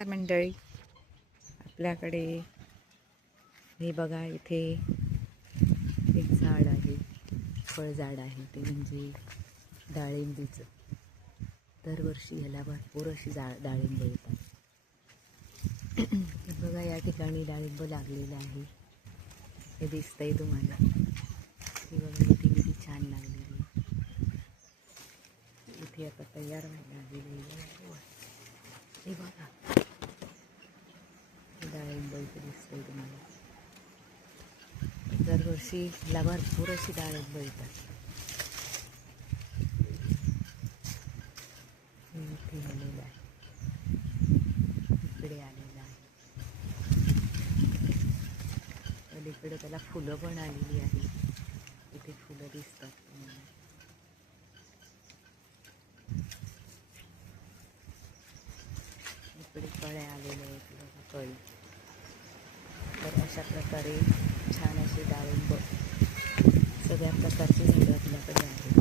तर मंडळी आपल्याकडे हे बघा, इथे एक झाड आहे, फळझाड आहे, ते म्हणजे डाळिंबीचं. दरवर्षी ह्याला भरपूर अशी डाळिंब येतात. तर बघा, या ठिकाणी डाळिंब लागलेलं आहे, हे दिसतंय तुम्हाला. हे बघा, इथे किती छान लागलेली, इथे आता तयार व्हायला लागलेली आहे. हे बघा, डाळिंब इथे दिसतंय तुम्हाला. दरवर्षी ला भरपूर अशी डाळिंब येतात. इथे आलेलं आहे, इकडे आलेलं आहे, अलीकडे त्याला फुलं पण आलेली आहे. इथे फुलं दिसतात तुम्हाला. इकडे कळ्या आलेल्या आहेत, बघा कळी. तर अशा प्रकारे छान असे डाळिंब सगळ्या प्रकारचे झाडं आपल्याकडे आहेत.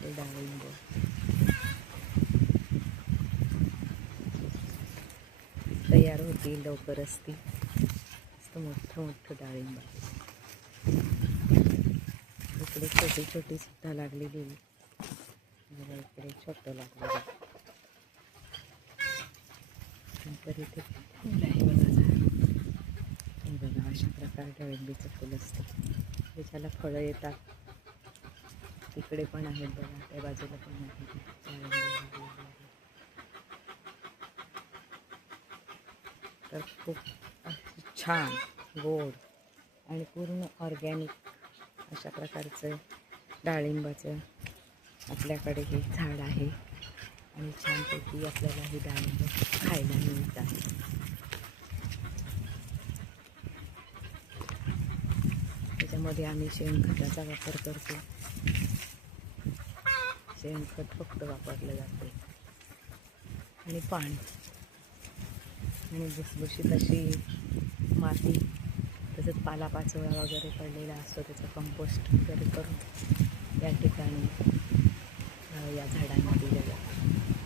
हे डाळिंब तयार होतील लवकरच. ती मस्त मोठं मोठं डाळिंब आहे. इकडे छोटी छोटी सुद्धा लागलेली, इकडे छोटं लागलेलं. नंतर इथे फुल आहे बघा, झाड. हे बघा, अशा प्रकारे डाळिंबीचं फुल असतं, त्याच्याला फळं येतात. तिकडे पण आहेत बघा, त्या बाजूला पण आहे. तर खूप छान, गोड आणि पूर्ण ऑर्गॅनिक अशा प्रकारचं डाळिंबाचं आपल्याकडे हे झाड आहे. आणि छानपैकी आपल्याला ही डाळिंब खायला मिळत आहे. त्याच्यामध्ये आम्ही शेणखताचा वापर करतो. शेणखत फक्त वापरलं जाते, आणि पाणी, आणि भुसभुशीत अशी माती, तसंच पालापाचोळा वगैरे पडलेला असतो, त्याचं कंपोस्ट वगैरे करून या ठिकाणी या झाडांना दिलं जातं.